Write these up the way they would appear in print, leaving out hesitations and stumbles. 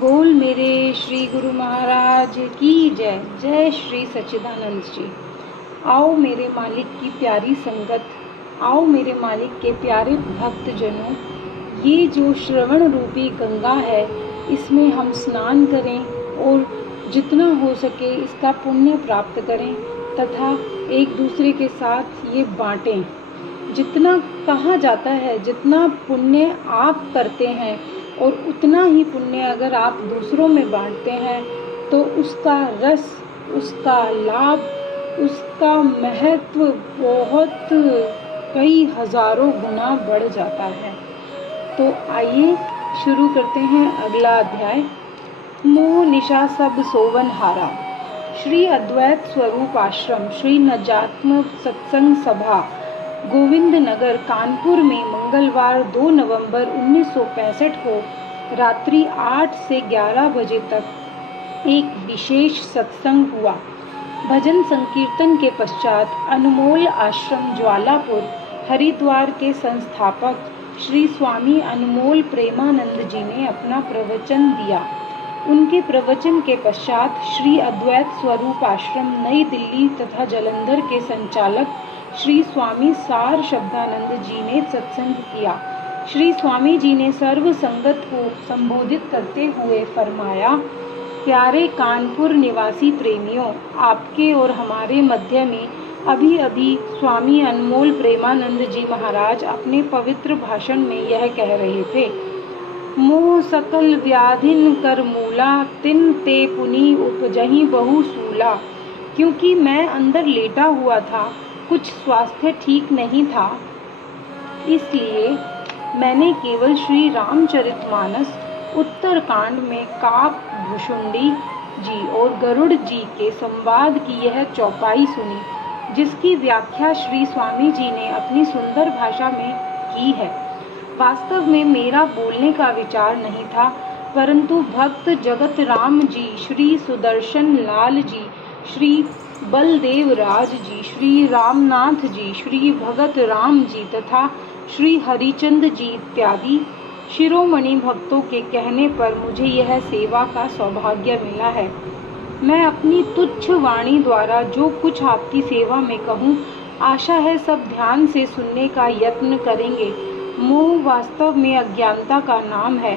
बोल मेरे श्री गुरु महाराज की जय। जय श्री सच्चिदानंद जी। आओ मेरे मालिक की प्यारी संगत, आओ मेरे मालिक के प्यारे भक्त जनों, ये जो श्रवण रूपी गंगा है इसमें हम स्नान करें और जितना हो सके इसका पुण्य प्राप्त करें तथा एक दूसरे के साथ ये बांटें। जितना कहा जाता है, जितना पुण्य आप करते हैं और उतना ही पुण्य अगर आप दूसरों में बांटते हैं तो उसका रस, उसका लाभ, उसका महत्व बहुत कई हजारों गुना बढ़ जाता है। तो आइए शुरू करते हैं अगला अध्याय। मोह निशा सब सोवन हारा। श्री अद्वैत स्वरूप आश्रम, श्री नजात्म सत्संग सभा, गोविंद नगर, कानपुर में मंगलवार 2 नवंबर 1965 को रात्रि 8 से 11 बजे तक एक विशेष सत्संग हुआ। भजन संकीर्तन के पश्चात अनमोल आश्रम ज्वालापुर हरिद्वार के संस्थापक श्री स्वामी अनमोल प्रेमानंद जी ने अपना प्रवचन दिया। उनके प्रवचन के पश्चात श्री अद्वैत स्वरूप आश्रम नई दिल्ली तथा जालंधर के संचालक श्री स्वामी सार शब्दानंद जी ने सत्संग किया। श्री स्वामी जी ने सर्व संगत को संबोधित करते हुए फरमाया, प्यारे कानपुर निवासी प्रेमियों, आपके और हमारे मध्य में अभी अभी स्वामी अनमोल प्रेमानंद जी महाराज अपने पवित्र भाषण में यह कह रहे थे, मोह सकल व्याधिन कर मूला, तिन ते पुनि उपजहि बहु सूला। क्योंकि मैं अंदर लेटा हुआ था, कुछ स्वास्थ्य ठीक नहीं था, इसलिए मैंने केवल श्री रामचरितमानस उत्तरकांड में काक भुषुंडी जी और गरुड़ जी के संवाद की यह चौपाई सुनी, जिसकी व्याख्या श्री स्वामी जी ने अपनी सुंदर भाषा में की है। वास्तव में मेरा बोलने का विचार नहीं था, परंतु भक्त जगत राम जी, श्री सुदर्शन लाल जी, श्री बलदेव राज जी, श्री रामनाथ जी, श्री भगत राम जी तथा श्री हरिचंद जी इत्यादि शिरोमणि भक्तों के कहने पर मुझे यह सेवा का सौभाग्य मिला है। मैं अपनी तुच्छ वाणी द्वारा जो कुछ आपकी सेवा में कहूँ, आशा है सब ध्यान से सुनने का यत्न करेंगे। मोह वास्तव में अज्ञानता का नाम है।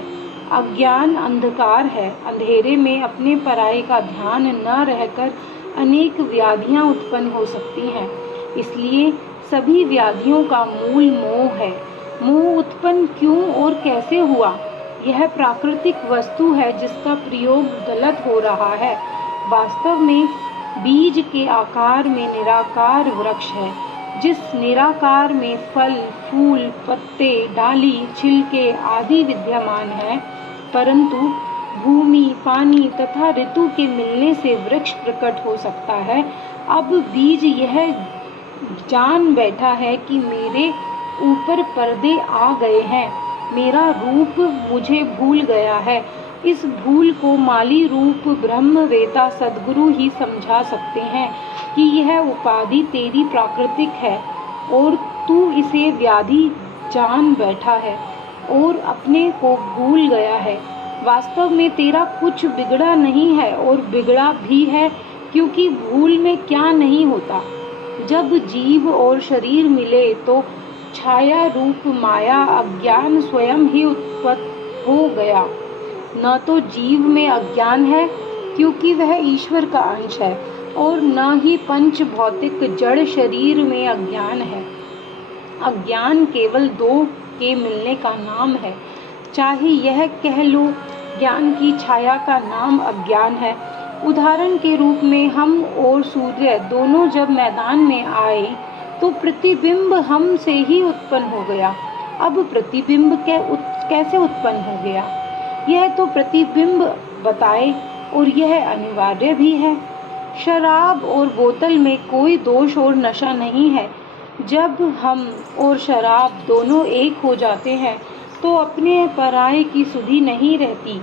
अज्ञान अंधकार है। अंधेरे में अपने पराये का ध्यान न रहकर अनेक व्याधियां उत्पन्न हो सकती हैं। इसलिए सभी व्याधियों का मूल मोह है। मोह उत्पन्न क्यों और कैसे हुआ? यह प्राकृतिक वस्तु है जिसका प्रयोग गलत हो रहा है। वास्तव में बीज के आकार में निराकार वृक्ष है, जिस निराकार में फल, फूल, पत्ते, डाली, छिलके आदि विद्यमान है, परंतु भूमि, पानी तथा ऋतु के मिलने से वृक्ष प्रकट हो सकता है। अब बीज यह जान बैठा है कि मेरे ऊपर पर्दे आ गए हैं, मेरा रूप मुझे भूल गया है। इस भूल को माली रूप ब्रह्मवेता सद्गुरु ही समझा सकते हैं कि यह उपाधि तेरी प्राकृतिक है और तू इसे व्याधि जान बैठा है और अपने को भूल गया है। वास्तव में तेरा कुछ बिगड़ा नहीं है और बिगड़ा भी है, क्योंकि भूल में क्या नहीं होता। जब जीव और शरीर मिले तो छाया रूप माया अज्ञान स्वयं ही उत्पन्न हो गया। न तो जीव में अज्ञान है, क्योंकि वह ईश्वर का अंश है, और न ही पंच भौतिक जड़ शरीर में अज्ञान है। अज्ञान केवल दो के मिलने का नाम है। चाहे यह कह लो ज्ञान की छाया का नाम अज्ञान है। उदाहरण के रूप में हम और सूर्य दोनों जब मैदान में आए तो प्रतिबिंब हम से ही उत्पन्न हो गया। अब प्रतिबिंब कैसे उत्पन्न हो गया, यह तो प्रतिबिंब बताए, और यह अनिवार्य भी है। शराब और बोतल में कोई दोष और नशा नहीं है। जब हम और शराब दोनों एक हो जाते हैं तो अपने पराये की सुधि नहीं रहती।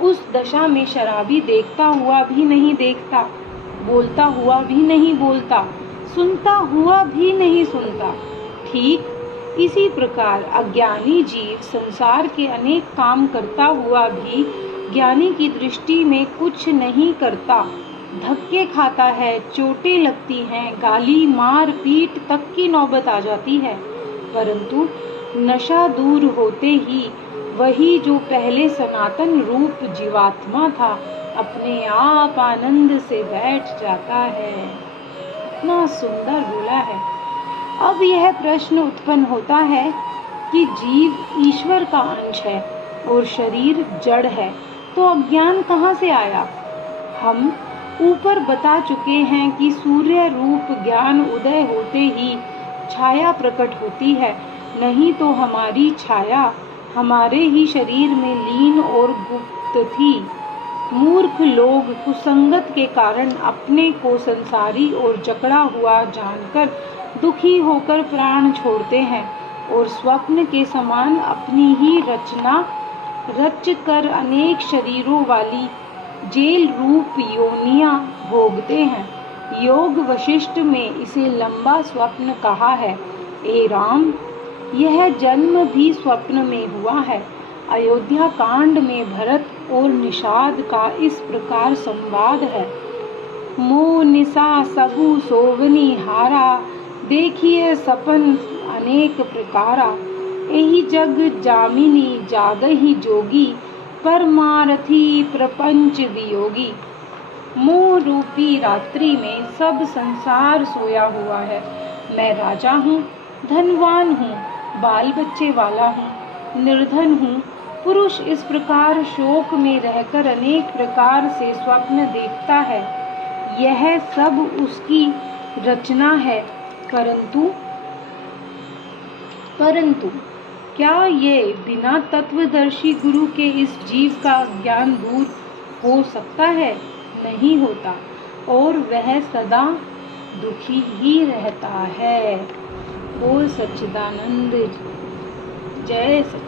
उस दशा में शराबी देखता हुआ भी नहीं देखता, बोलता हुआ भी नहीं बोलता, सुनता हुआ भी नहीं सुनता। ठीक इसी प्रकार अज्ञानी जीव संसार के अनेक काम करता हुआ भी ज्ञानी की दृष्टि में कुछ नहीं करता, धक्के खाता है, चोटें लगती हैं, गाली मार पीट तक की नौबत आ जाती है, परंतु नशा दूर होते ही वही जो पहले सनातन रूप जीवात्मा था अपने आप आनंद से बैठ जाता है। इतना सुंदर बोला है। अब यह प्रश्न उत्पन्न होता है कि जीव ईश्वर का अंश है और शरीर जड़ है, तो अज्ञान कहाँ से आया? हम ऊपर बता चुके हैं कि सूर्य रूप ज्ञान उदय होते ही छाया प्रकट होती है, नहीं तो हमारी छाया हमारे ही शरीर में लीन और गुप्त थी। मूर्ख लोग कुसंगत के कारण अपने को संसारी और जकड़ा हुआ जानकर दुखी होकर प्राण छोड़ते हैं और स्वप्न के समान अपनी ही रचना रच कर अनेक शरीरों वाली जेल रूप योनियां भोगते हैं। योग वशिष्ठ में इसे लंबा स्वप्न कहा है। ए राम, यह जन्म भी स्वप्न में हुआ है। अयोध्या कांड में भरत और निषाद का इस प्रकार संवाद है। मोह निशा सबु सोवनी हारा, देखिए सपन अनेक प्रकारा। एहि जग जामिनी जागहि जोगी, परमारथी प्रपंच वियोगी। मोह रूपी रात्रि में सब संसार सोया हुआ है। मैं राजा हूँ, धनवान हूँ, बाल बच्चे वाला हूँ, निर्धन हूँ। पुरुष इस प्रकार शोक में रहकर अनेक प्रकार से स्वप्न देखता है। यह सब उसकी रचना है, परंतु क्या ये बिना तत्वदर्शी गुरु के इस जीव का ज्ञान दूर हो सकता है? नहीं होता, और वह सदा दुखी ही रहता है। बोल सच्चिदानंद जय सच्चिदानंद।